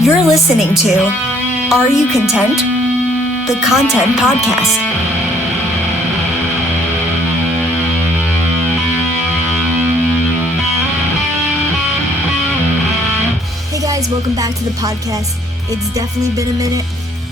You're listening to Are You Content? The Content Podcast. Hey guys, welcome back to the podcast. It's definitely been a minute.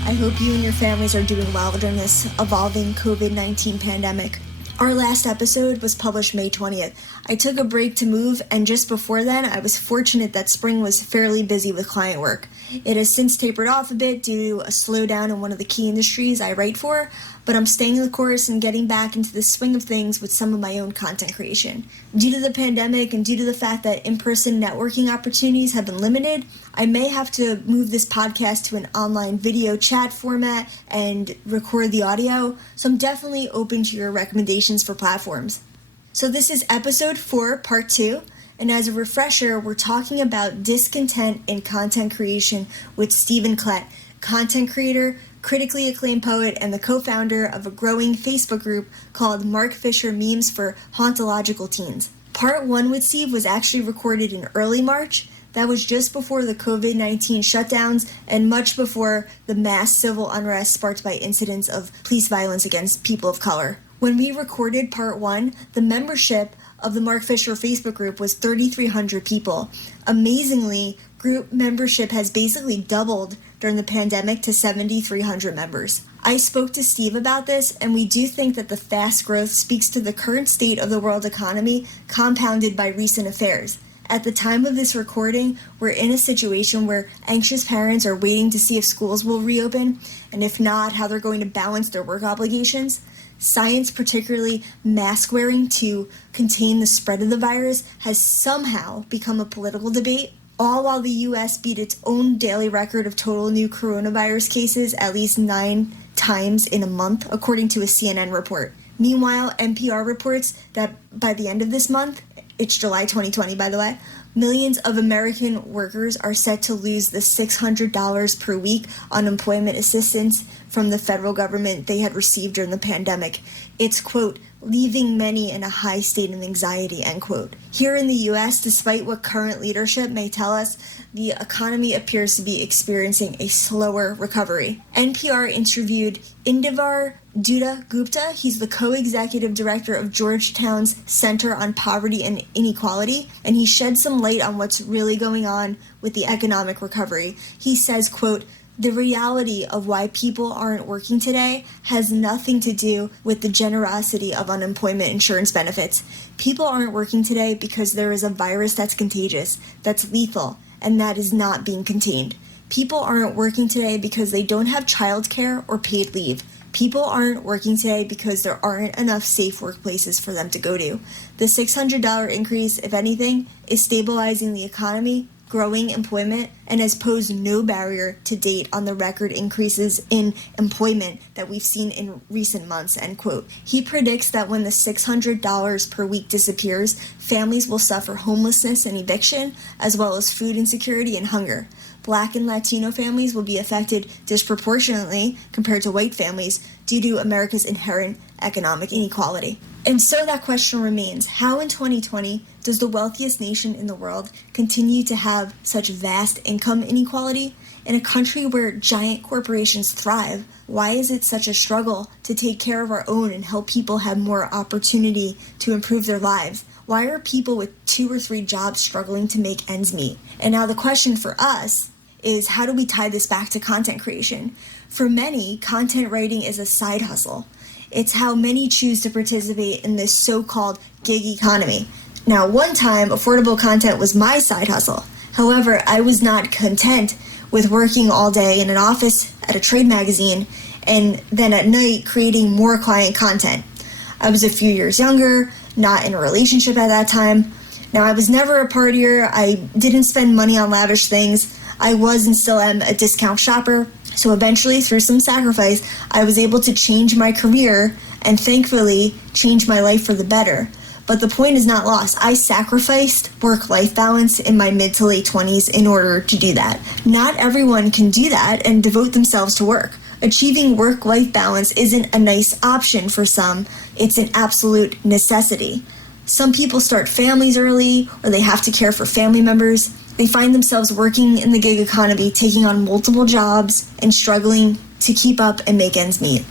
I hope you and your families are doing well during this evolving COVID-19 pandemic. Our last episode was published May 20th. I took a break to move, and just before then, I was fortunate that spring was fairly busy with client work. It has since tapered off a bit due to a slowdown in one of the key industries I write for, but I'm staying the course and getting back into the swing of things with some of my own content creation. Due to the pandemic and due to the fact that in-person networking opportunities have been limited, I may have to move this podcast to an online video chat format and record the audio, so I'm definitely open to your recommendations for platforms. So this is episode 4, part 2, and as a refresher, we're talking about discontent in content creation with Stephen Klett, content creator, critically acclaimed poet, and the co-founder of a growing Facebook group called Mark Fisher Memes for Hauntological Teens. Part 1 with Steve was actually recorded in early March. That was just before the COVID-19 shutdowns and much before the mass civil unrest sparked by incidents of police violence against people of color. When we recorded part 1, the membership of the Mark Fisher Facebook group was 3,300 people. Amazingly, group membership has basically doubled during the pandemic to 7,300 members. I spoke to Steve about this, and we do think that the fast growth speaks to the current state of the world economy, compounded by recent affairs. At the time of this recording, we're in a situation where anxious parents are waiting to see if schools will reopen, and if not, how they're going to balance their work obligations. Science, particularly mask wearing to contain the spread of the virus, has somehow become a political debate, all while the U.S. beat its own daily record of total new coronavirus cases at least 9 times in a month, according to a CNN report. Meanwhile, NPR reports that by the end of this month, it's July 2020, by the way, millions of American workers are set to lose the $600 per week unemployment assistance from the federal government they had received during the pandemic. It's, quote, leaving many in a high state of anxiety, end quote. Here in the U.S., despite what current leadership may tell us, the economy appears to be experiencing a slower recovery. NPR interviewed Indivar Duda Gupta. He's the co-executive director of Georgetown's Center on Poverty and Inequality, and he shed some light on what's really going on with the economic recovery. He says, quote, the reality of why people aren't working today has nothing to do with the generosity of unemployment insurance benefits. People aren't working today because there is a virus that's contagious, that's lethal, and that is not being contained. People aren't working today because they don't have childcare or paid leave. People aren't working today because there aren't enough safe workplaces for them to go to. The $600 increase, if anything, is stabilizing the economy, growing employment, and has posed no barrier to date on the record increases in employment that we've seen in recent months, end quote. He predicts that when the $600 per week disappears, families will suffer homelessness and eviction, as well as food insecurity and hunger. Black and Latino families will be affected disproportionately compared to white families due to America's inherent economic inequality. And so that question remains, how in 2020 does the wealthiest nation in the world continue to have such vast income inequality? In a country where giant corporations thrive, why is it such a struggle to take care of our own and help people have more opportunity to improve their lives? Why are people with 2 or 3 jobs struggling to make ends meet? And now the question for us is, how do we tie this back to content creation? For many, content writing is a side hustle. It's how many choose to participate in this so-called gig economy. Now, one time, affordable content was my side hustle. However, I was not content with working all day in an office at a trade magazine and then at night creating more client content. I was a few years younger, not in a relationship at that time. Now, I was never a partier. I didn't spend money on lavish things. I was and still am a discount shopper. So eventually, through some sacrifice, I was able to change my career and thankfully change my life for the better. But the point is not lost. I sacrificed work-life balance in my mid to late 20s in order to do that. Not everyone can do that and devote themselves to work. Achieving work-life balance isn't a nice option for some. It's an absolute necessity. Some people start families early, or they have to care for family members. They find themselves working in the gig economy, taking on multiple jobs, and struggling to keep up and make ends meet.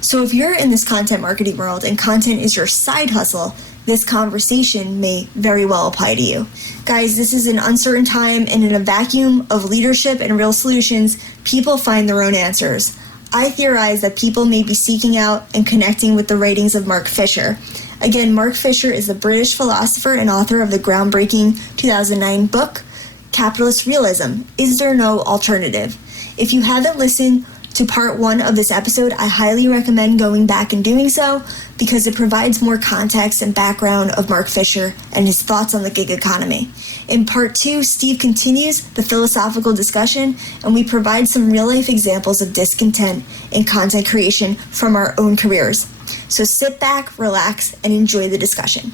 So if you're in this content marketing world and content is your side hustle, this conversation may very well apply to you. Guys, this is an uncertain time, and in a vacuum of leadership and real solutions, people find their own answers. I theorize that people may be seeking out and connecting with the writings of Mark Fisher. Again, Mark Fisher is the British philosopher and author of the groundbreaking 2009 book, Capitalist Realism: Is There No Alternative? If you haven't listened to part 1 of this episode, I highly recommend going back and doing so because it provides more context and background of Mark Fisher and his thoughts on the gig economy. In part 2, Steve continues the philosophical discussion, and we provide some real-life examples of discontent in content creation from our own careers. So sit back, relax, and enjoy the discussion.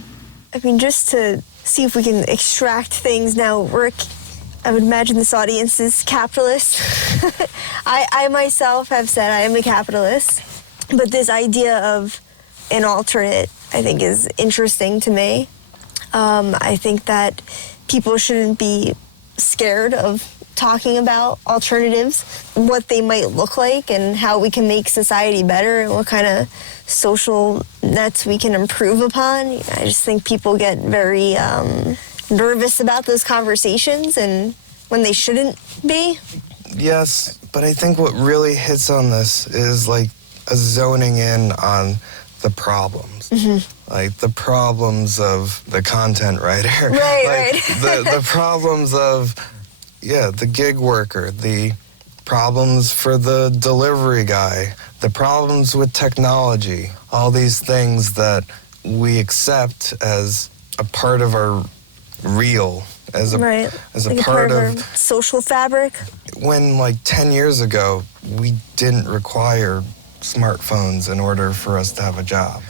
I mean, just to see if we can extract things now, Rick, I would imagine this audience is capitalist. I myself have said I am a capitalist, but this idea of an alternate, I think, is interesting to me. I think that people shouldn't be scared of talking about alternatives, what they might look like and how we can make society better and what kind of social nets we can improve upon. I just think people get very nervous about those conversations and when they shouldn't be. Yes, but I think what really hits on this is like a zoning in on the problems. Like the problems of the content writer. Right, the problems of, the gig worker, the problems for the delivery guy, the problems with technology, all these things that we accept as a part of our real, as a like part of our social fabric. When like 10 years ago, we didn't require smartphones in order for us to have a job.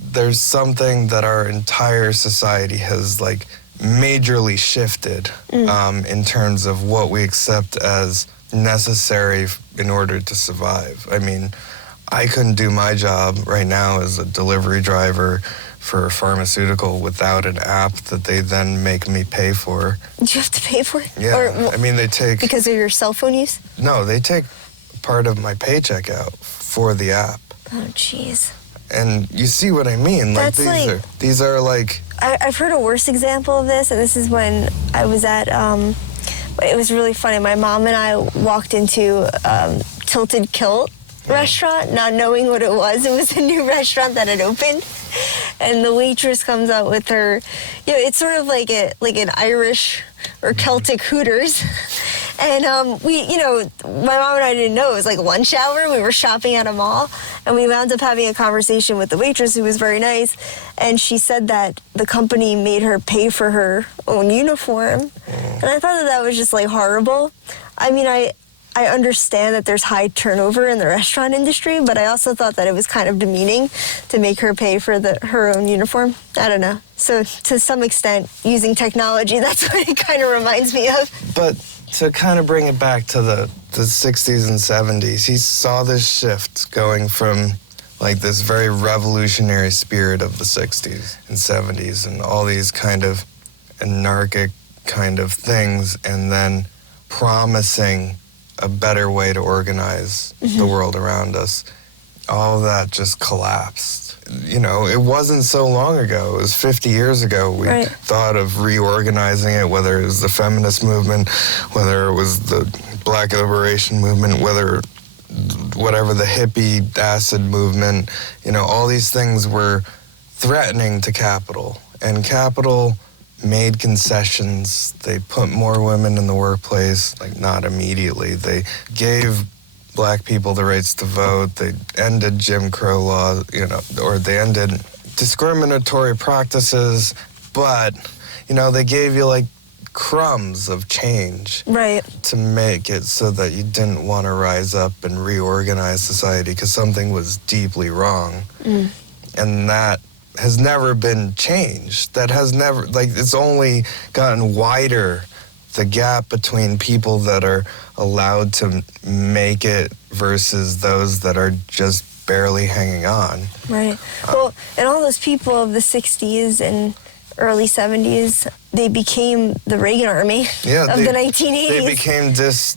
There's something that our entire society has like majorly shifted in terms of what we accept as necessary in order to survive. I mean, I couldn't do my job right now as a delivery driver for a pharmaceutical without an app that they then make me pay for. Do you have to pay for it? Yeah, I mean, they take... Because of your cell phone use? No, they take part of my paycheck out for the app. Oh, jeez. And you see what I mean? Like, these are like... I've heard a worse example of this, and this is when I was at... it was really funny. My mom and I walked into Tilted Kilt restaurant, not knowing what it was. It was a new restaurant that had opened. And the waitress comes out with her, it's sort of like an Irish or Celtic Hooters. And my mom and I didn't know. It was like lunch hour. We were shopping at a mall. And we wound up having a conversation with the waitress, who was very nice. And she said that the company made her pay for her own uniform. And I thought that was just like horrible. I mean, I understand that there's high turnover in the restaurant industry, but I also thought that it was kind of demeaning to make her pay for her own uniform. I don't know. So to some extent, using technology, that's what it kind of reminds me of. But to kind of bring it back to the 60s and 70s, he saw this shift going from like this very revolutionary spirit of the 60s and 70s and all these kind of anarchic kind of things, and then promising a better way to organize the world around us. All of that just collapsed. It wasn't so long ago. It was 50 years ago we thought of reorganizing it, whether it was the feminist movement, whether it was the Black Liberation movement, whatever the hippie acid movement. All these things were threatening to capital. And capital made concessions. They put more women in the workplace, like not immediately. They gave Black people the rights to vote. They ended Jim Crow law, or they ended discriminatory practices, but, they gave you like crumbs of change to make it so that you didn't want to rise up and reorganize society because something was deeply wrong. And that has never been changed. That has never, it's only gotten wider, the gap between people that are allowed to make it versus those that are just barely hanging on. Right. Well, and all those people of the 60s and early 70s, they became the Reagan Army of the 1980s. They became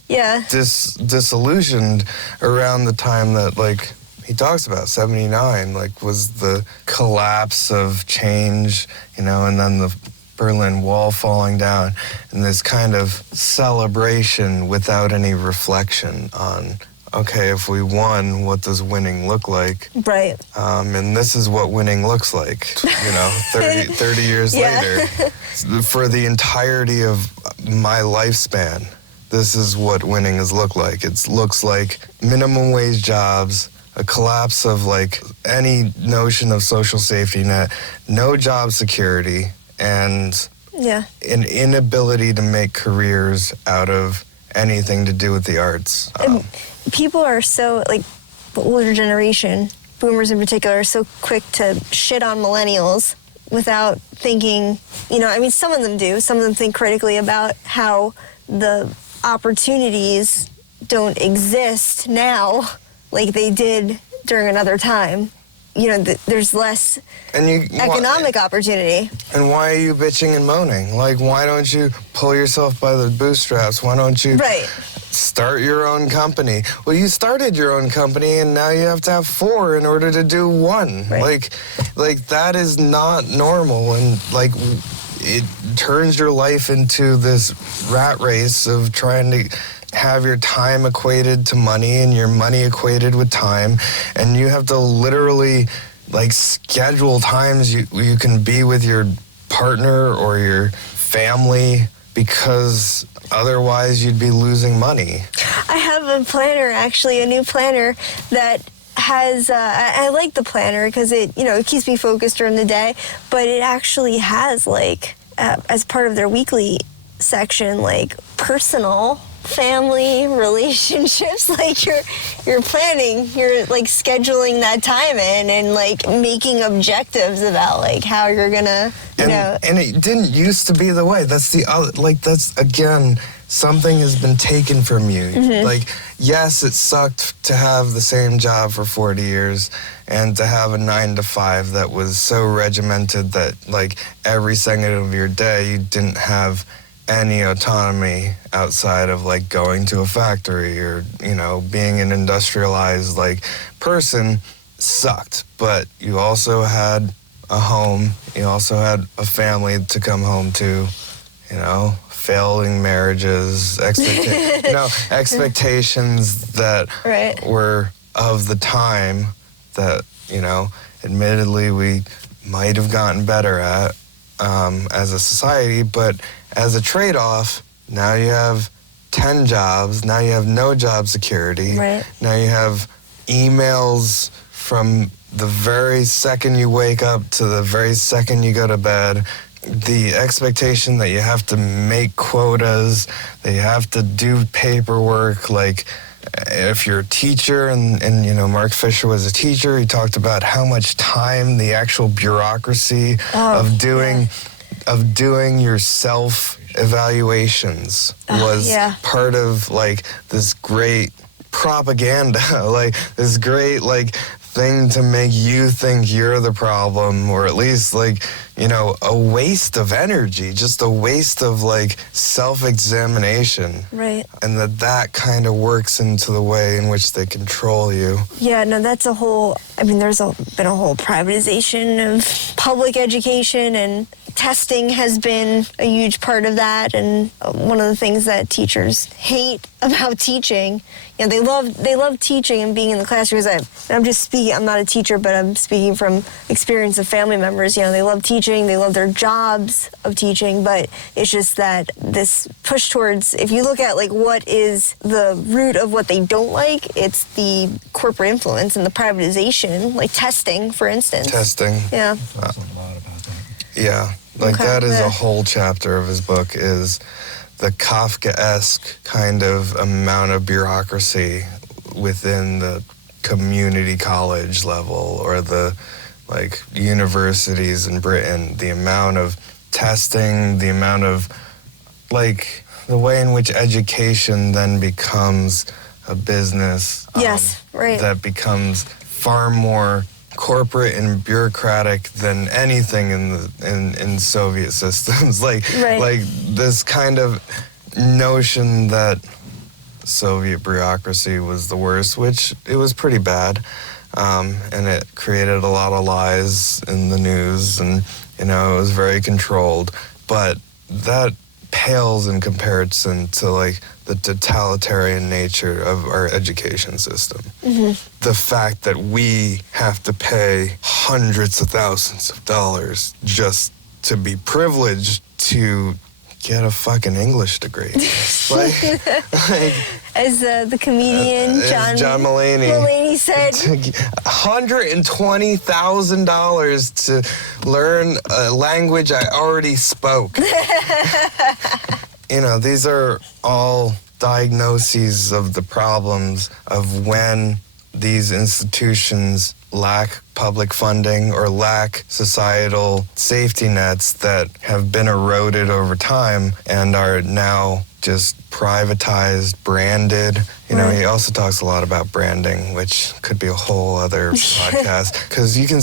Yeah. disillusioned around the time that, like, he talks about 79, like, was the collapse of change, you know, and then the Berlin Wall falling down, and this kind of celebration without any reflection on, okay, if we won, what does winning look like? Right. And this is what winning looks like, you know, 30 years later. For the entirety of my lifespan, this is what winning has looked like. It looks like minimum wage jobs, a collapse of, like, any notion of social safety net, no job security, and an inability to make careers out of anything to do with the arts. People are so, like, the older generation, boomers in particular, are so quick to shit on millennials without thinking, you know, I mean, some of them do. Some of them think critically about how the opportunities don't exist now like they did during another time. You know, there's less economic opportunity. And why are you bitching and moaning? Like, why don't you pull yourself by the bootstraps? Why don't you start your own company? Well, you started your own company, and now you have to have 4 in order to do 1. Right. Like that is not normal, and, like, it turns your life into this rat race of trying to have your time equated to money and your money equated with time, and you have to literally, like, schedule times you can be with your partner or your family, because otherwise you'd be losing money. I have a planner, actually, a new planner that has, I like the planner because it, you know, it keeps me focused during the day, but it actually has, like, as part of their weekly section, like, personal, family, relationships. Like, you're planning, you're, like, scheduling that time in and, like, making objectives about, like, how you're gonna, you know. And it didn't used to be the way. That's the other, like, that's, again, something has been taken from you. Like, yes, it sucked to have the same job for 40 years and to have a 9-to-5 that was so regimented that, like, every second of your day you didn't have any autonomy outside of, like, going to a factory or, you know, being an industrialized, like, person sucked. But you also had a home, you also had a family to come home to, you know, failing marriages, expectations that were of the time that, you know, admittedly we might have gotten better at as a society, but as a trade-off, now you have 10 jobs, now you have no job security, now you have emails from the very second you wake up to the very second you go to bed, the expectation that you have to make quotas, that you have to do paperwork, like, if you're a teacher, and you know, Mark Fisher was a teacher, he talked about how much time the actual bureaucracy of doing your self-evaluations was part of, like, this great propaganda, like, this great, like, thing to make you think you're the problem, or at least, like, you know, a waste of energy, just a waste of, like, self-examination. Right. And that kind of works into the way in which they control you. Yeah, no, that's a whole, I mean, there's been a whole privatization of public education, and testing has been a huge part of that. And one of the things that teachers hate about teaching, you know, they love teaching and being in the classroom. I'm just speaking, I'm not a teacher, but I'm speaking from experience of family members. You know, they love teaching, they love their jobs of teaching, but it's just that this push towards, if you look at, like, what is the root of what they don't like, it's the corporate influence and the privatization, like testing, for instance. Testing. Yeah. Yeah, like, that is a whole chapter of his book, is the Kafkaesque kind of amount of bureaucracy within the community college level or the, like, universities in Britain, the amount of testing, the amount of, like, the way in which education then becomes a business. Yes, right. That becomes far more corporate and bureaucratic than anything in Soviet systems. Like this kind of notion that Soviet bureaucracy was the worst, which it was pretty bad, and it created a lot of lies in the news, and it was very controlled. But that pales in comparison to like the totalitarian nature of our education system. The fact that we have to pay hundreds of thousands of dollars just to be privileged to get a fucking English degree. As the comedian John Mulaney said, $120,000 to learn a language I already spoke. These are all diagnoses of the problems of when these institutions lack public funding or lack societal safety nets that have been eroded over time and are now just privatized, branded. He also talks a lot about branding, which could be a whole other podcast, because you can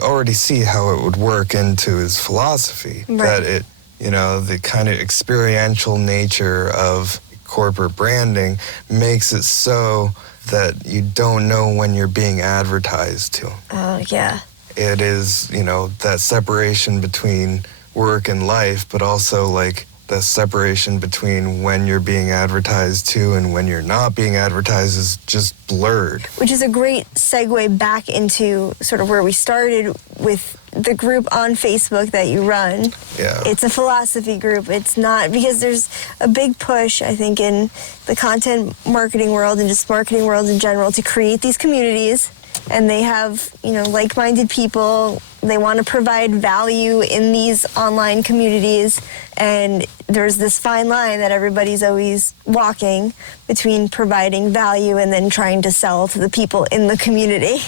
already see how it would work into his philosophy, that it, the kind of experiential nature of corporate branding makes it so that you don't know when you're being advertised to. Oh, yeah. It is, that separation between work and life, but also like the separation between when you're being advertised to and when you're not being advertised is just blurred. Which is a great segue back into sort of where we started with the group on Facebook that you run. Yeah. It's a philosophy group. It's not, because there's a big push, I think, in the content marketing world and just marketing world in general to create these communities. And they have, like-minded people. They want to provide value in these online communities. And there's this fine line that everybody's always walking between providing value and then trying to sell to the people in the community.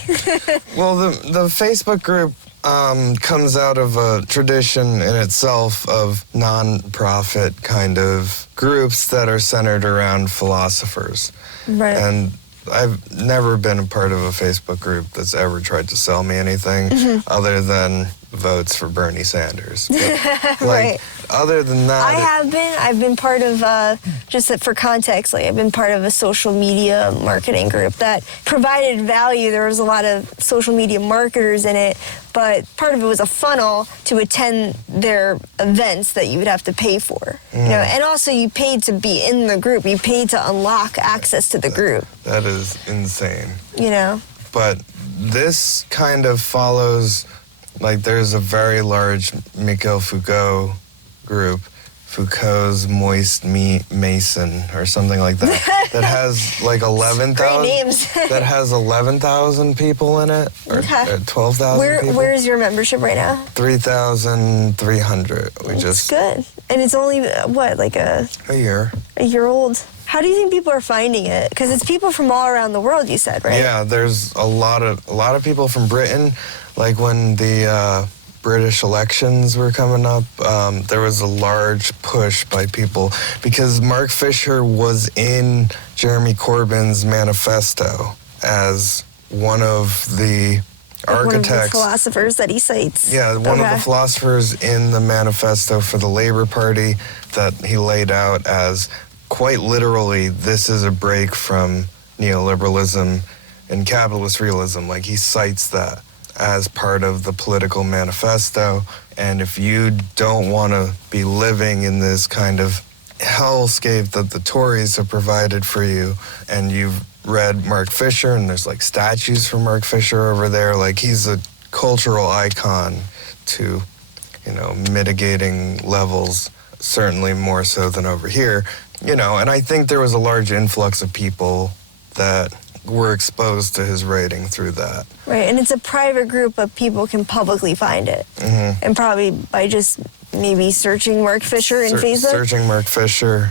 Well, the Facebook group comes out of a tradition in itself of non-profit kind of groups that are centered around philosophers. Right. And I've never been a part of a Facebook group that's ever tried to sell me anything other than votes for Bernie Sanders. But, right. Other than that... I've been part of, just for context, I've been part of a social media marketing group that provided value. There was a lot of social media marketers in it, but part of it was a funnel to attend their events that you would have to pay for. And also you paid to be in the group. You paid to unlock access to the group. That is insane. But this kind of follows, there's a very large Michel Foucault group, Foucault's Moist Mason or something like that, that has 11,000. Great names. That has 11,000 people in it, or 12,000 people. Where's your membership right now? 3,300. That's good. And it's only, what, a year. A year old. How do you think people are finding it? Because it's people from all around the world, you said, right? Yeah, there's a lot of people from Britain. When the British elections were coming up, there was a large push by people because Mark Fisher was in Jeremy Corbyn's manifesto as one of the architects. One of the philosophers that he cites. Yeah, one of the philosophers in the manifesto for the Labour Party that he laid out as, quite literally, this is a break from neoliberalism and capitalist realism. He cites that as part of the political manifesto. And if you don't want to be living in this kind of hellscape that the Tories have provided for you, and you've read Mark Fisher, and there's statues for Mark Fisher over there, he's a cultural icon to, mitigating levels, certainly more so than over here, and I think there was a large influx of people that were exposed to his writing through that. Right, and it's a private group, but people can publicly find it. And probably by just maybe searching Mark Fisher in Facebook? Searching Mark Fisher,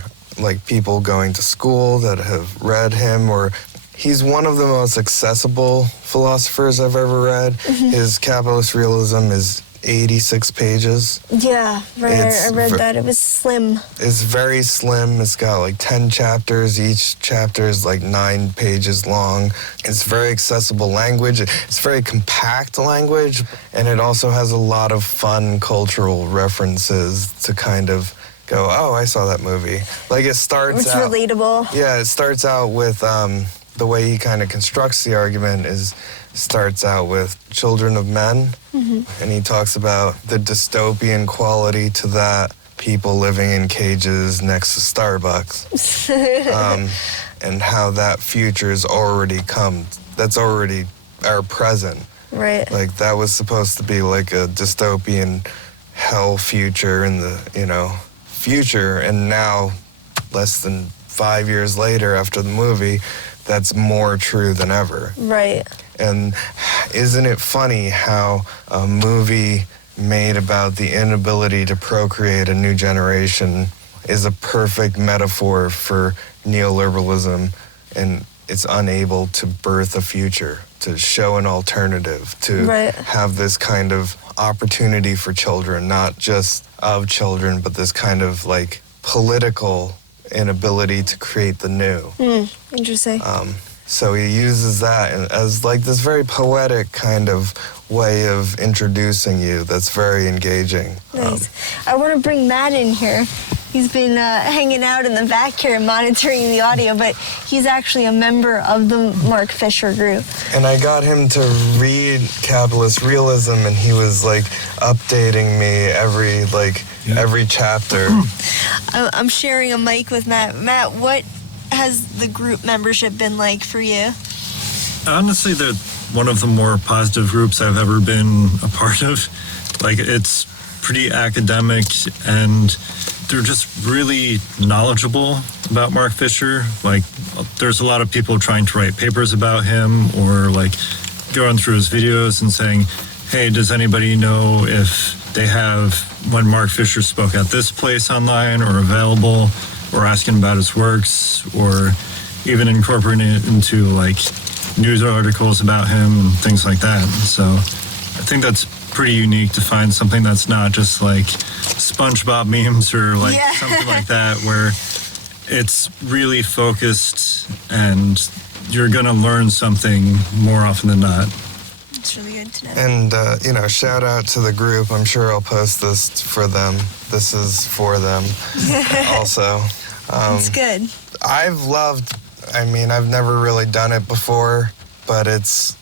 people going to school that have read him, or he's one of the most accessible philosophers I've ever read. His capitalist realism is 86 pages. Yeah, right. I read that. It was slim. It's very slim. It's got like 10 chapters. Each chapter is like 9 pages long. It's very accessible language. It's very compact language. And it also has a lot of fun cultural references to kind of go, oh, I saw that movie. Like it starts It's out... relatable. Yeah, it starts out with the way he kind of constructs the argument is starts out with Children of Men. Mm-hmm. And he talks about the dystopian quality to that, people living in cages next to Starbucks. And how that future is already come. That's already our present. Right. Like that was supposed to be like a dystopian hell future in the, future. And now, less than 5 years later after the movie, that's more true than ever. Right. And isn't it funny how a movie made about the inability to procreate a new generation is a perfect metaphor for neoliberalism, and it's unable to birth a future, to show an alternative, to have this kind of opportunity for children, not just of children, but this kind of like political inability to create the new. Interesting. So he uses that as like this very poetic kind of way of introducing you that's very engaging. Nice. I want to bring Matt in here. He's been hanging out in the back here monitoring the audio, but he's actually a member of the Mark Fisher group. And I got him to read Capitalist Realism, and he was like updating me every chapter. I'm sharing a mic with Matt. Matt, what has the group membership been like for you? Honestly, they're one of the more positive groups I've ever been a part of. Like, it's pretty academic, and they're just really knowledgeable about Mark Fisher. Like, there's a lot of people trying to write papers about him, or like going through his videos and saying, hey, does anybody know if they have when Mark Fisher spoke at this place online or available, or asking about his works, or even incorporating it into like news articles about him and things like that. So I think that's pretty unique to find something that's not just like SpongeBob memes or like something like that, where it's really focused and you're gonna learn something more often than not. It's really good to know. And, shout out to the group. I'm sure I'll post this for them. This is for them also. It's good. I've never really done it before, but it's,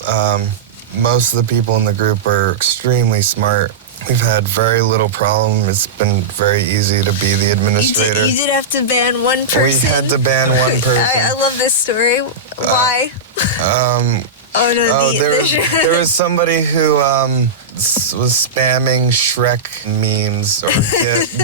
most of the people in the group are extremely smart. We've had very little problem. It's been very easy to be the administrator. You did have to ban one person? We had to ban one person. I love this story. Why? There was somebody who was spamming Shrek memes or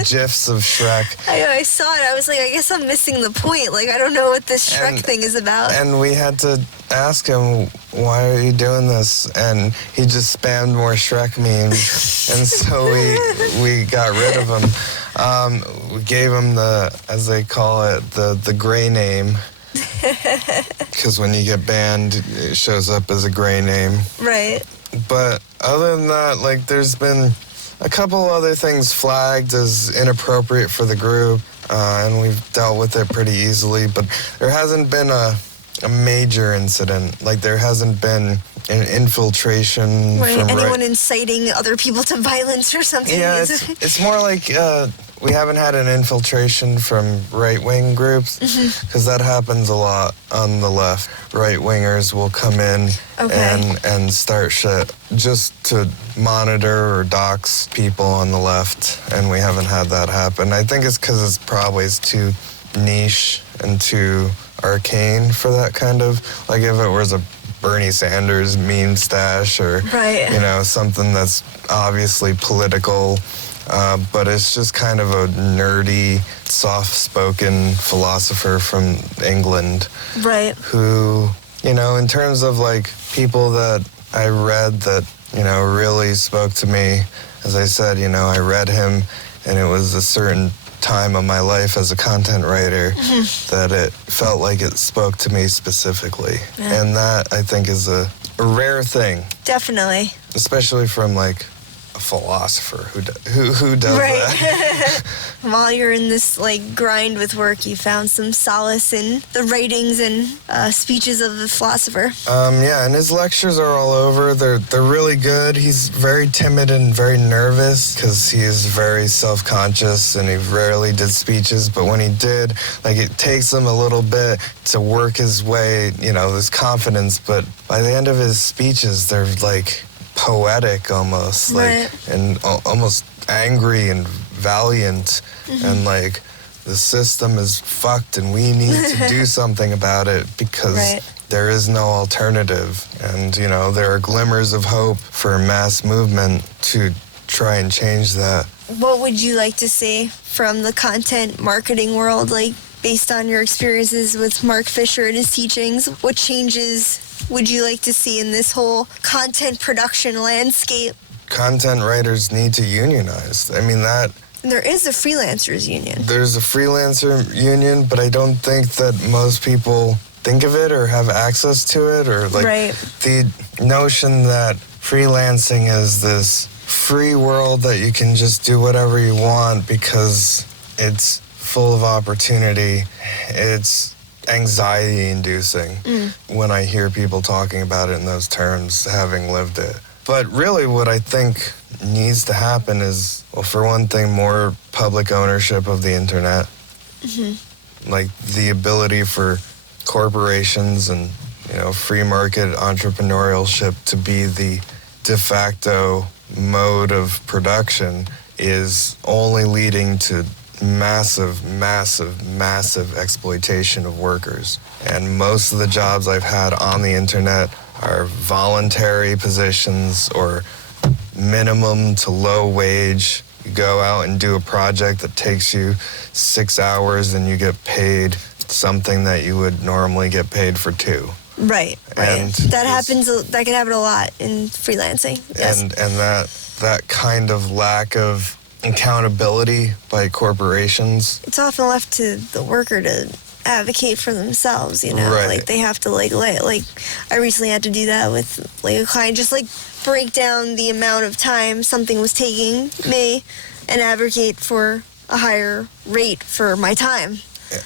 GIFs of Shrek. I saw it. I was like, I guess I'm missing the point. Like, I don't know what this Shrek thing is about. And we had to ask him, why are you doing this? And he just spammed more Shrek memes. And so we got rid of him. We gave him as they call it, the gray name. Because when you get banned, it shows up as a gray name. Right. But other than that, there's been a couple other things flagged as inappropriate for the group, and we've dealt with it pretty easily. But there hasn't been a major incident. There hasn't been an infiltration. Right. Anyone inciting other people to violence or something? Yeah, it's more like we haven't had an infiltration from right-wing groups, because that happens a lot on the left. Right-wingers will come in and start shit just to monitor or dox people on the left, and we haven't had that happen. I think it's because it's too niche and too arcane for that kind of, if it was a Bernie Sanders meme stash or, something that's obviously political, but it's just kind of a nerdy, soft-spoken philosopher from England. Right. Who, in terms of people that I read that, really spoke to me, as I said, I read him, and it was a certain time of my life as a content writer that it felt like it spoke to me specifically. Yeah. And that, I think, is a rare thing. Definitely. Especially from a philosopher who does Right. that. While you're in this like grind with work, you found some solace in the writings and speeches of the philosopher. Yeah, and his lectures are all over. They're really good. He's very timid and very nervous because he is very self-conscious and he rarely did speeches. But when he did, like, it takes him a little bit to work his way, this confidence. But by the end of his speeches, they're like poetic almost, Right. and almost angry and valiant, and like the system is fucked and we need to do something about it because Right. there is no alternative. And there are glimmers of hope for mass movement to try and change that. What would you like to see from the content marketing world, like based on your experiences with Mark Fisher and his teachings? What changes would you like to see in this whole content production landscape? Content writers need to unionize. I mean, There is a freelancers union. there's a freelancer union, but I don't think that most people think of it or have access to it, or like Right. the notion that freelancing is this free world that you can just do whatever you want because it's full of opportunity. It's anxiety inducing when I hear people talking about it in those terms, having lived it. But really what I think needs to happen is, well, for one thing, more public ownership of the internet. Like the ability for corporations and, free market entrepreneurship to be the de facto mode of production is only leading to massive, massive, massive exploitation of workers. And most of the jobs I've had on the internet are voluntary positions or minimum to low wage. You go out and do a project that takes you 6 hours and you get paid something that you would normally get paid for 2. Right. And That can happen a lot in freelancing. Yes. And that kind of lack of accountability by corporations. It's often left to the worker to advocate for themselves, Right. Like they have to like I recently had to do that with like a client, just like break down the amount of time something was taking me and advocate for a higher rate for my time.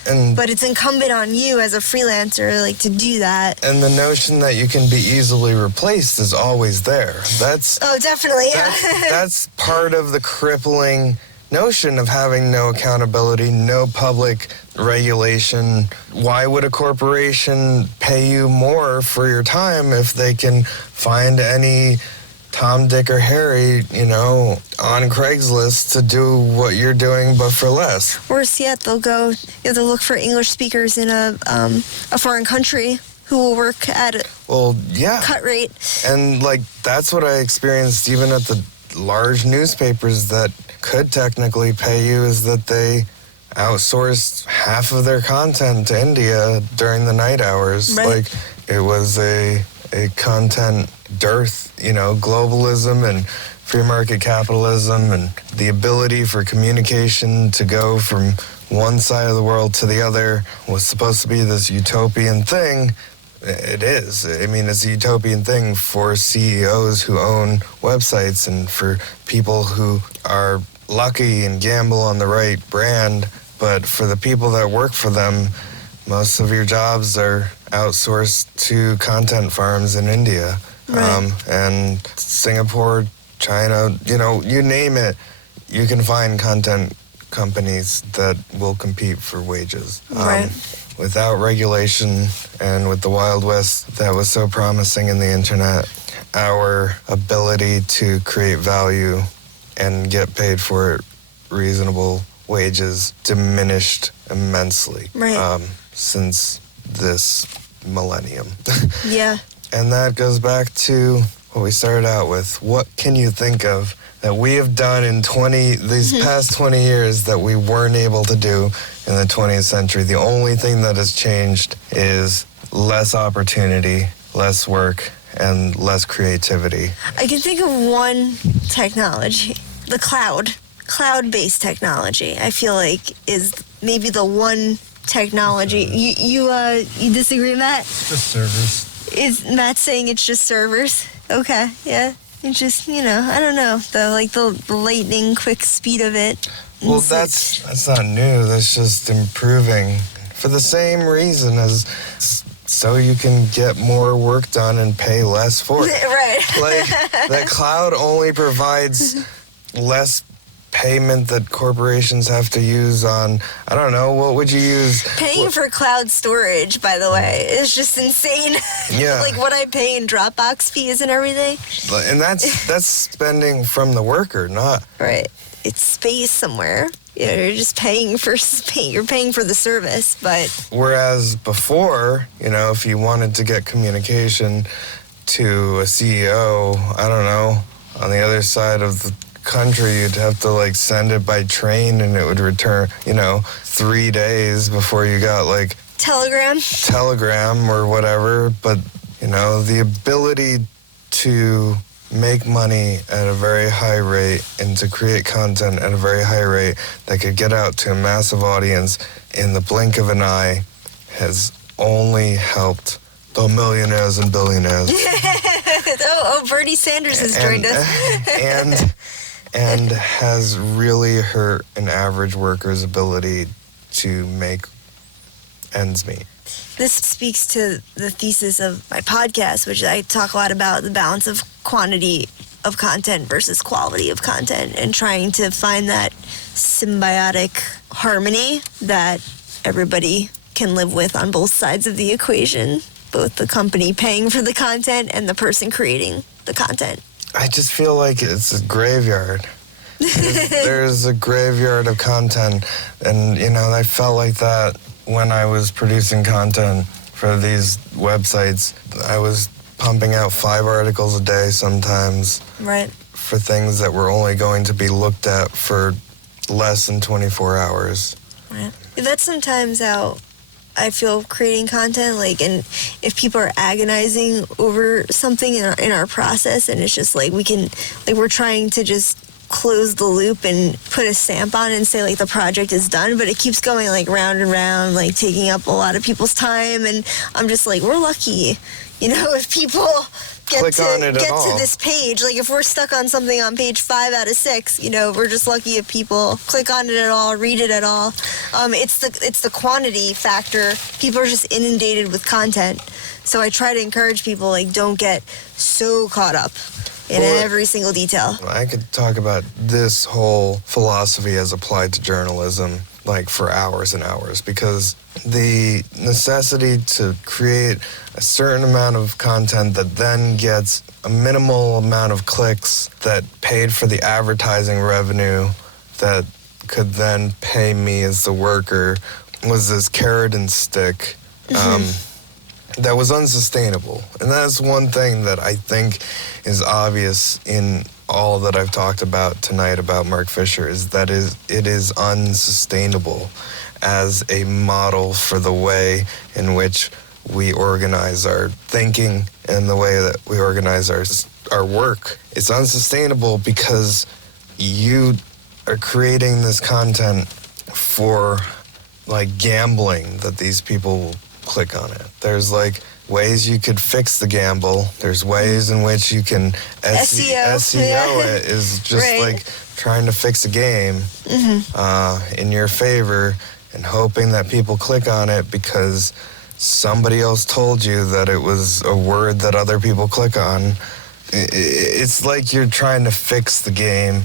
And But it's incumbent on you as a freelancer like to do that. and the notion that you can be easily replaced is always there. That's Oh, definitely. that's part of the crippling notion of having no accountability, no public regulation. Why would a corporation pay you more for your time if they can find any Tom, Dick, or Harry, on Craigslist to do what you're doing, but for less? Worse yet, they'll look for English speakers in a foreign country who will work at a Well, yeah. cut rate. And, that's what I experienced even at the large newspapers that could technically pay you, is that they outsourced half of their content to India during the night hours. Right. It was a content dearth, globalism and free market capitalism and the ability for communication to go from one side of the world to the other was supposed to be this utopian thing. It is. I mean, it's a utopian thing for CEOs who own websites and for people who are lucky and gamble on the right brand. But for the people that work for them, most of your jobs are outsourced to content farms in India. Right. And Singapore, China, you name it, you can find content companies that will compete for wages. Right. Without regulation and with the Wild West that was so promising in the internet, our ability to create value and get paid for it reasonable wages diminished immensely Right. since this millennium. Yeah. And that goes back to what we started out with. What can you think of that we have done in these past 20 years that we weren't able to do in the 20th century? The only thing that has changed is less opportunity, less work, and less creativity. I can think of one technology, the cloud-based technology. I feel like is maybe the one technology. You disagree, Matt? Just servers. Is Matt saying it's just servers? Okay, yeah. It's just, I don't know, the lightning quick speed of it. Well, that's not new. That's just improving for the same reason as so you can get more work done and pay less for it. Right. Like, the cloud only provides less payment that corporations have to use on, I don't know, what would you use? Paying for cloud storage, by the way, is just insane. Yeah. Like what I pay in Dropbox fees and everything. And that's spending from the worker, not... Right. It's space somewhere. You're just paying for space. You're paying for the service, but... Whereas before, if you wanted to get communication to a CEO, I don't know, on the other side of the country, you'd have to send it by train and it would return 3 days before you got telegram or whatever. But the ability to make money at a very high rate and to create content at a very high rate that could get out to a massive audience in the blink of an eye has only helped the millionaires and billionaires. Bernie Sanders has joined us. and has really hurt an average worker's ability to make ends meet. This speaks to the thesis of my podcast, which I talk a lot about the balance of quantity of content versus quality of content and trying to find that symbiotic harmony that everybody can live with on both sides of the equation, both the company paying for the content and the person creating the content. I just feel like it's a graveyard. There's a graveyard of content, and I felt like that when I was producing content for these websites. I was pumping out 5 articles a day sometimes. Right. For things that were only going to be looked at for less than 24 hours. Right. That's sometimes how I feel creating content, and if people are agonizing over something in our process, and it's just we're trying to just close the loop and put a stamp on it and say the project is done, but it keeps going round and round, taking up a lot of people's time, and I'm just we're lucky, if people get to this page. If we're stuck on something on page 5 out of 6, we're just lucky if people click on it at all, read it at all. It's the quantity factor. People are just inundated with content. So I try to encourage people, don't get so caught up in every single detail. I could talk about this whole philosophy as applied to journalism for hours and hours, because the necessity to create a certain amount of content that then gets a minimal amount of clicks that paid for the advertising revenue that could then pay me as the worker was this carrot and stick that was unsustainable. And that's one thing that I think is obvious in all that I've talked about tonight about Mark Fisher, is that it is unsustainable as a model for the way in which we organize our thinking and the way that we organize our work. It's unsustainable because you are creating this content for gambling that these people will click on it. There's ways you could fix the gamble. There's ways in which you can SEO it is just right. Trying to fix a game in your favor and hoping that people click on it because somebody else told you that it was a word that other people click on. It's like you're trying to fix the game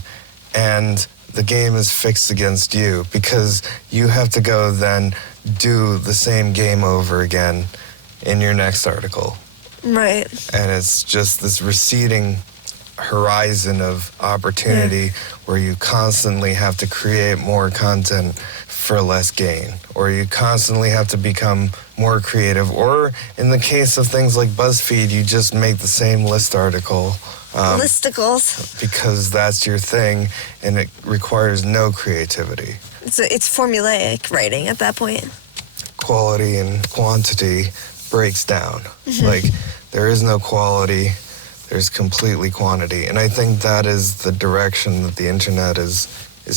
and the game is fixed against you because you have to go then do the same game over again in your next article. Right. And it's just this receding horizon of opportunity where you constantly have to create more content for less gain, or you constantly have to become more creative, or in the case of things like BuzzFeed, you just make the same list article. Listicles. Because that's your thing, and it requires no creativity. It's formulaic writing at that point. Quality and quantity breaks down. There is no quality, there's completely quantity. And I think that is the direction that the internet is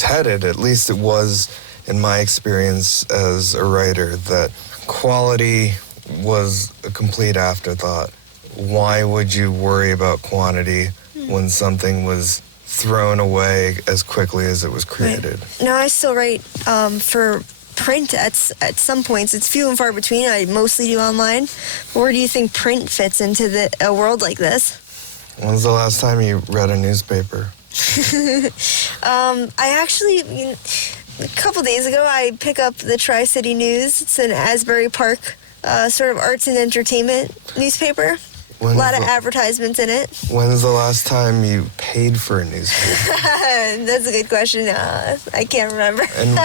headed. At least it was in my experience as a writer, that quality was a complete afterthought. Why would you worry about quantity when something was thrown away as quickly as it was created. Right. No, I still write for print at some points. It's few and far between. I mostly do online. Where do you think print fits into a world like this? When's the last time you read a newspaper? I actually, a couple days ago, I pick up the Tri-City News. It's an Asbury Park sort of arts and entertainment newspaper. A lot of advertisements in it. When's the last time you paid for a newspaper? That's a good question. I can't remember. And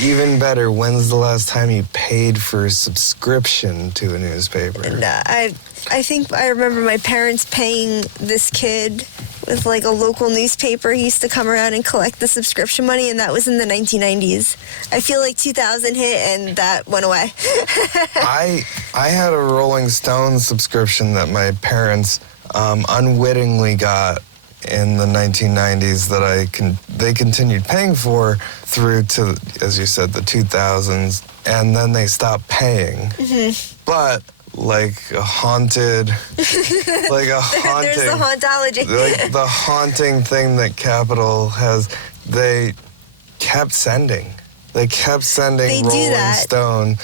even better, when's the last time you paid for a subscription to a newspaper? And I think I remember my parents paying this kid with like a local newspaper. He used to come around and collect the subscription money, and that was in the 1990s. I feel like 2000 hit and that went away. I had a Rolling Stone subscription that my parents unwittingly got in the 1990s that they continued paying for through to, as you said, the 2000s, and then they stopped paying. Mm-hmm. But like a haunted, There's the hauntology. like the haunting thing that Capitol has, they kept sending. They kept sending Rolling Stone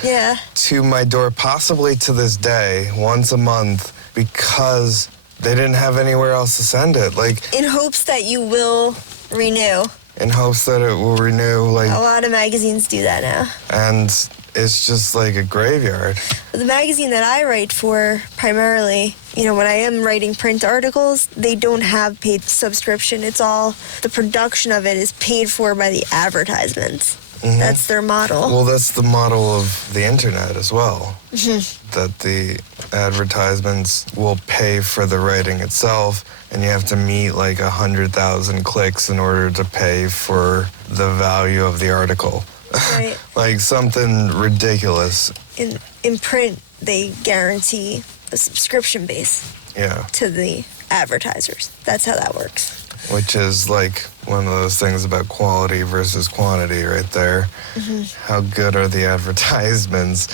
to my door, possibly to this day, once a month, because they didn't have anywhere else to send it. Like, in hopes that you will renew. In hopes that it will renew. Like, a lot of magazines do that now. And it's just like a graveyard. The magazine that I write for, primarily, when I am writing print articles, they don't have paid subscription. It's all, the production of it is paid for by the advertisements. Mm-hmm. That's their model. Well, that's the model of the internet as well. Mm-hmm. That the advertisements will pay for the writing itself, and you have to meet like 100,000 clicks in order to pay for the value of the article. Right. Like something ridiculous. In print, they guarantee a subscription base to the advertisers. That's how that works. Which is like one of those things about quality versus quantity right there. Mm-hmm. How good are the advertisements?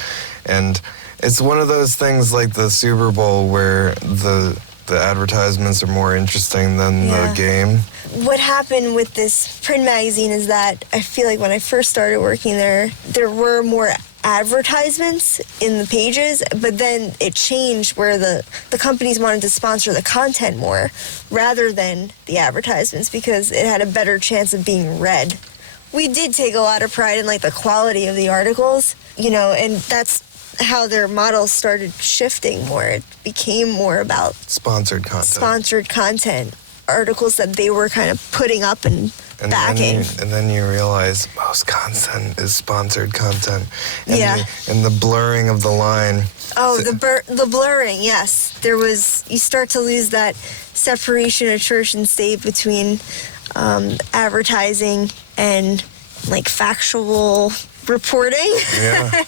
And it's one of those things like the Super Bowl where the advertisements are more interesting than the game. What happened with this print magazine is that I feel like when I first started working there were more advertisements in the pages, but then it changed where the companies wanted to sponsor the content more rather than the advertisements because it had a better chance of being read. We did take a lot of pride in like the quality of the articles, and that's how their models started shifting more. It became more about sponsored content, articles that they were kind of putting up and backing. And then you realize most content is sponsored content. And the blurring of the line. Oh, the blurring, yes. You start to lose that separation of church and state between advertising and like factual reporting. Yeah.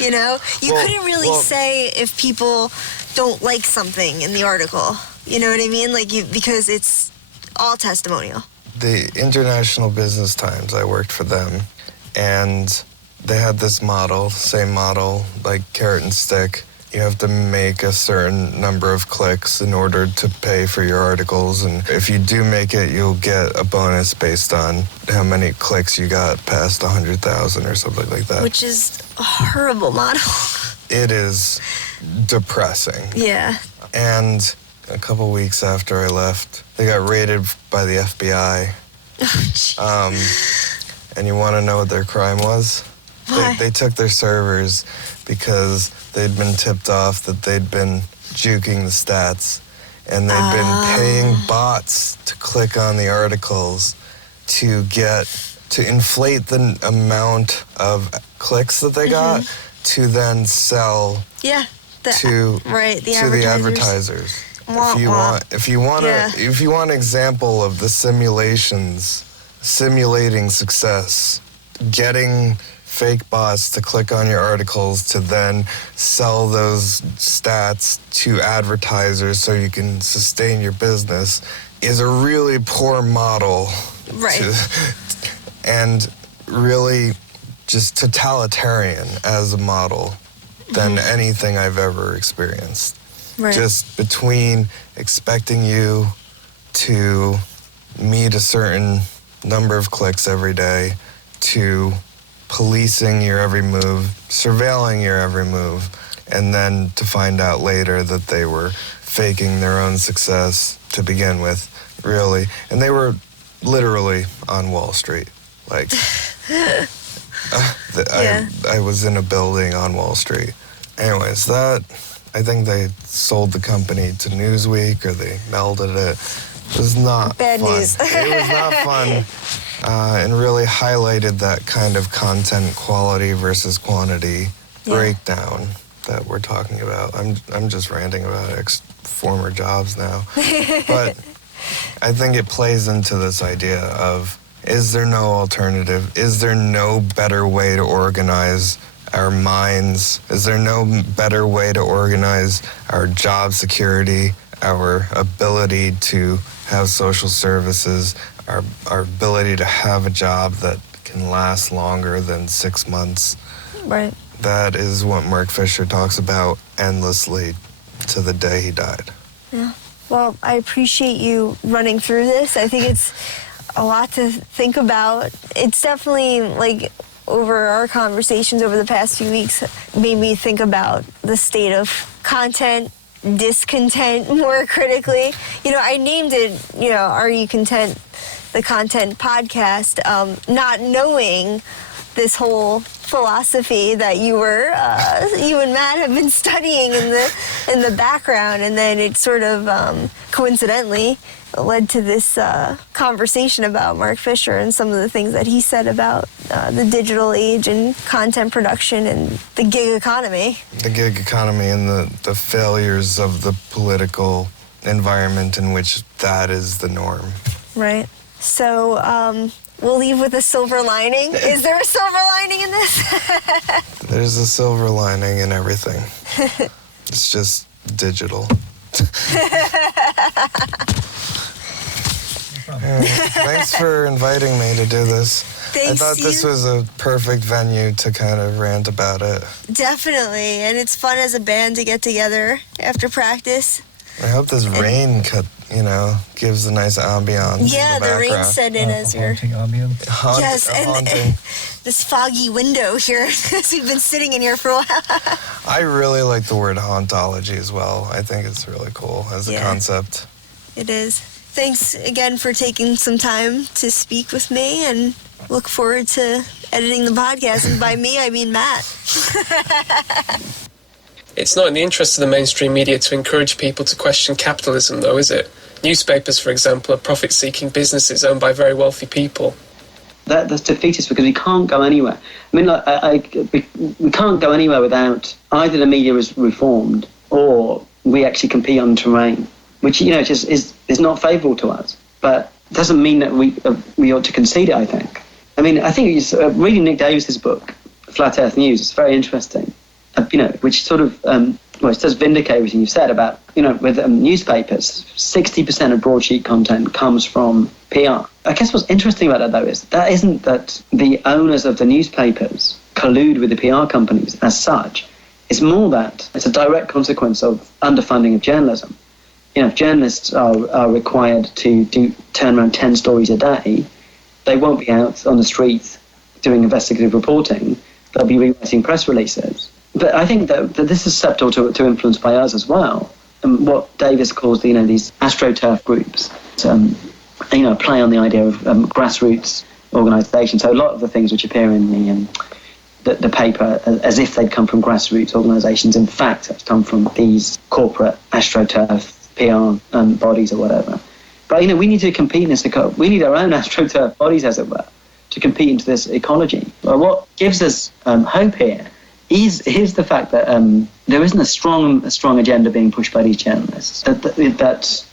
You couldn't really say if people don't like something in the article. You know what I mean? Because it's all testimonial. The International Business Times, I worked for them, and they had this same model, like carrot and stick. You have to make a certain number of clicks in order to pay for your articles, and if you do make it, you'll get a bonus based on how many clicks you got past 100,000 or something like that. Which is a horrible model. It is depressing. Yeah. And a couple weeks after I left, they got raided by the FBI. And you want to know what their crime was? Why? They took their servers because they'd been tipped off that they'd been juking the stats, and they'd been paying bots to click on the articles to inflate the amount of clicks that they got to then sell to the advertisers. If you want an example of the simulating success, getting fake bots to click on your articles to then sell those stats to advertisers so you can sustain your business is a really poor model. Right. And really just totalitarian as a model than anything I've ever experienced. Right. Just between expecting you to meet a certain number of clicks every day, to policing your every move, surveilling your every move, and then to find out later that they were faking their own success to begin with, really. And they were literally on Wall Street. Like, I was in a building on Wall Street. Anyways, I think they sold the company to Newsweek, or they melded it. It was not Bad fun. news. It was not fun, and really highlighted that kind of content quality versus quantity breakdown that we're talking about. I'm just ranting about former jobs now, but I think it plays into this idea of, is there no alternative? Is there no better way to organize our minds? Is there no better way to organize our job security, our ability to have social services, our ability to have a job that can last longer than 6 months? Right. That is what Mark Fisher talks about endlessly to the day he died. Yeah. Well, I appreciate you running through this. I think it's a lot to think about. It's definitely, like, over our conversations over the past few weeks, made me think about the state of content, discontent more critically. You know, I named it, Are You Content? The Content Podcast, not knowing this whole philosophy that you and Matt have been studying in the background, and then it sort of coincidentally led to this conversation about Mark Fisher and some of the things that he said about the digital age and content production and the gig economy. The gig economy and the failures of the political environment in which that is the norm. Right. So we'll leave with a silver lining. Is there a silver lining in this? There's a silver lining in everything. It's just digital. Thanks for inviting me to do this. Thanks. I thought this was a perfect venue to kind of rant about it. Definitely, and it's fun as a band to get together after practice. I hope this rain gives a nice ambiance. Yeah, in the rain set in as your haunting ambience. Yes, and this foggy window here, because we've been sitting in here for a while. I really like the word hauntology as well. I think it's really cool as a concept. It is. Thanks again for taking some time to speak with me, and look forward to editing the podcast. And by me, I mean Matt. It's not in the interest of the mainstream media to encourage people to question capitalism, though, is it? Newspapers, for example, are profit-seeking businesses owned by very wealthy people. That's defeatist because we can't go anywhere. I mean, we can't go anywhere without either the media is reformed or we actually compete on terrain, which, just is not favourable to us. But it doesn't mean that we ought to concede it, I think. I mean, I think reading Nick Davis's book, Flat Earth News, it's very interesting, which sort of, it does vindicate everything you've said about, with newspapers, 60% of broadsheet content comes from PR. I guess what's interesting about that, though, is that isn't that the owners of the newspapers collude with the PR companies as such. It's more that it's a direct consequence of underfunding of journalism. If journalists are required to turn around 10 stories a day, they won't be out on the streets doing investigative reporting. They'll be rewriting press releases. But I think that this is susceptible to influence by us as well. And what Davis calls these astroturf groups, play on the idea of grassroots organisation. So a lot of the things which appear in the paper as if they'd come from grassroots organisations, in fact, have come from these corporate astroturf PR bodies or whatever. But we need to compete in this. We need our own astroturf bodies, as it were, to compete into this ecology. Well, what gives us hope here is the fact that there isn't a strong agenda being pushed by these journalists. That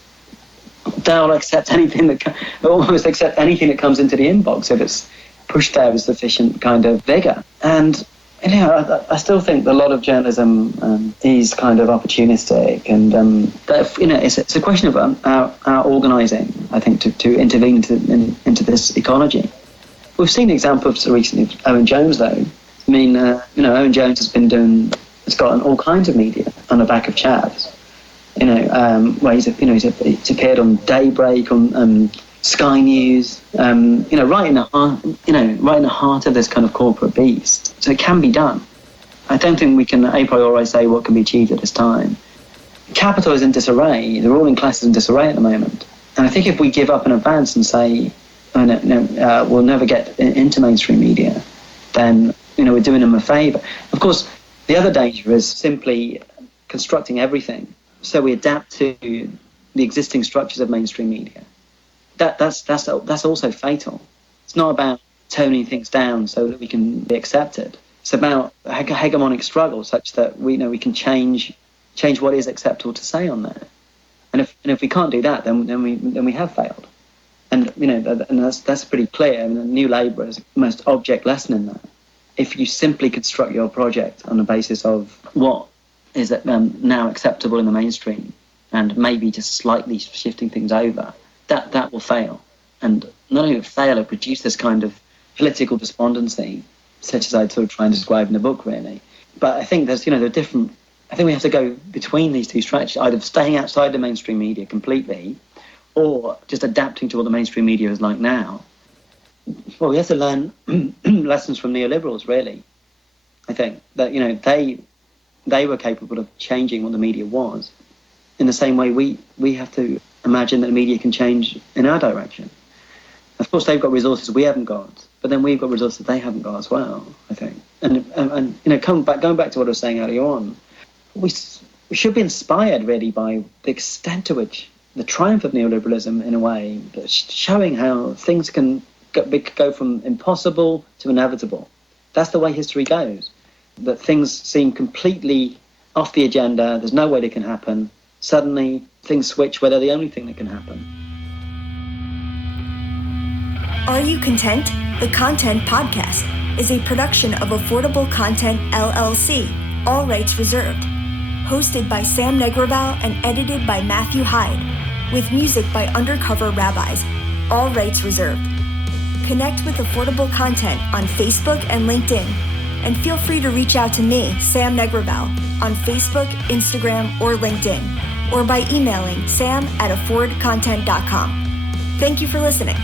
they'll accept anything almost accept anything that comes into the inbox if it's pushed there with sufficient kind of vigour. And I still think a lot of journalism is kind of opportunistic, and it's a question of our organising, I think, to intervene into this ecology. We've seen examples recently of Owen Jones, though. I mean, Owen Jones has gotten all kinds of media on the back of chavs. Where he's appeared on Daybreak, on Sky News, right in the heart of this kind of corporate beast. So it can be done. I don't think we can a priori say what can be achieved at this time. Capital is in disarray. The ruling class is in disarray at the moment. And I think if we give up in advance and say, we'll never get into mainstream media, then we're doing them a favour. Of course, the other danger is simply constructing everything so we adapt to the existing structures of mainstream media. That's also fatal. It's not about toning things down so that we can be accepted. It's about a hegemonic struggle such that we can change what is acceptable to say on there. And if we can't do that, then we have failed. And that's pretty clear. I mean, the New Labour is the most object lesson in that. If you simply construct your project on the basis of what is now acceptable in the mainstream, and maybe just slightly shifting things over, that will fail. And not only will it fail, it produce this kind of political despondency, such as I sort of try and describe in the book, really. But I think there are different. I think we have to go between these two strategies, either staying outside the mainstream media completely, or just adapting to what the mainstream media is like now. Well, we have to learn lessons from neoliberals, really. I think that they were capable of changing what the media was. In the same way, we have to imagine that the media can change in our direction. Of course, they've got resources we haven't got, but then we've got resources they haven't got as well, I think. And going back to what I was saying earlier on, we should be inspired, really, by the extent to which the triumph of neoliberalism, in a way, showing how things can go from impossible to inevitable. That's the way history goes. That things seem completely off the agenda, there's no way they can happen. Suddenly, things switch where they're the only thing that can happen. Are You Content? The Content Podcast is a production of Affordable Content LLC, all rights reserved. Hosted by Sam Negraval and edited by Matthew Hyde, with music by Undercover Rabbis, all rights reserved. Connect with Affordable Content on Facebook and LinkedIn, and feel free to reach out to me, Sam Negraval, on Facebook, Instagram, or LinkedIn, or by emailing sam@affordcontent.com. Thank you for listening.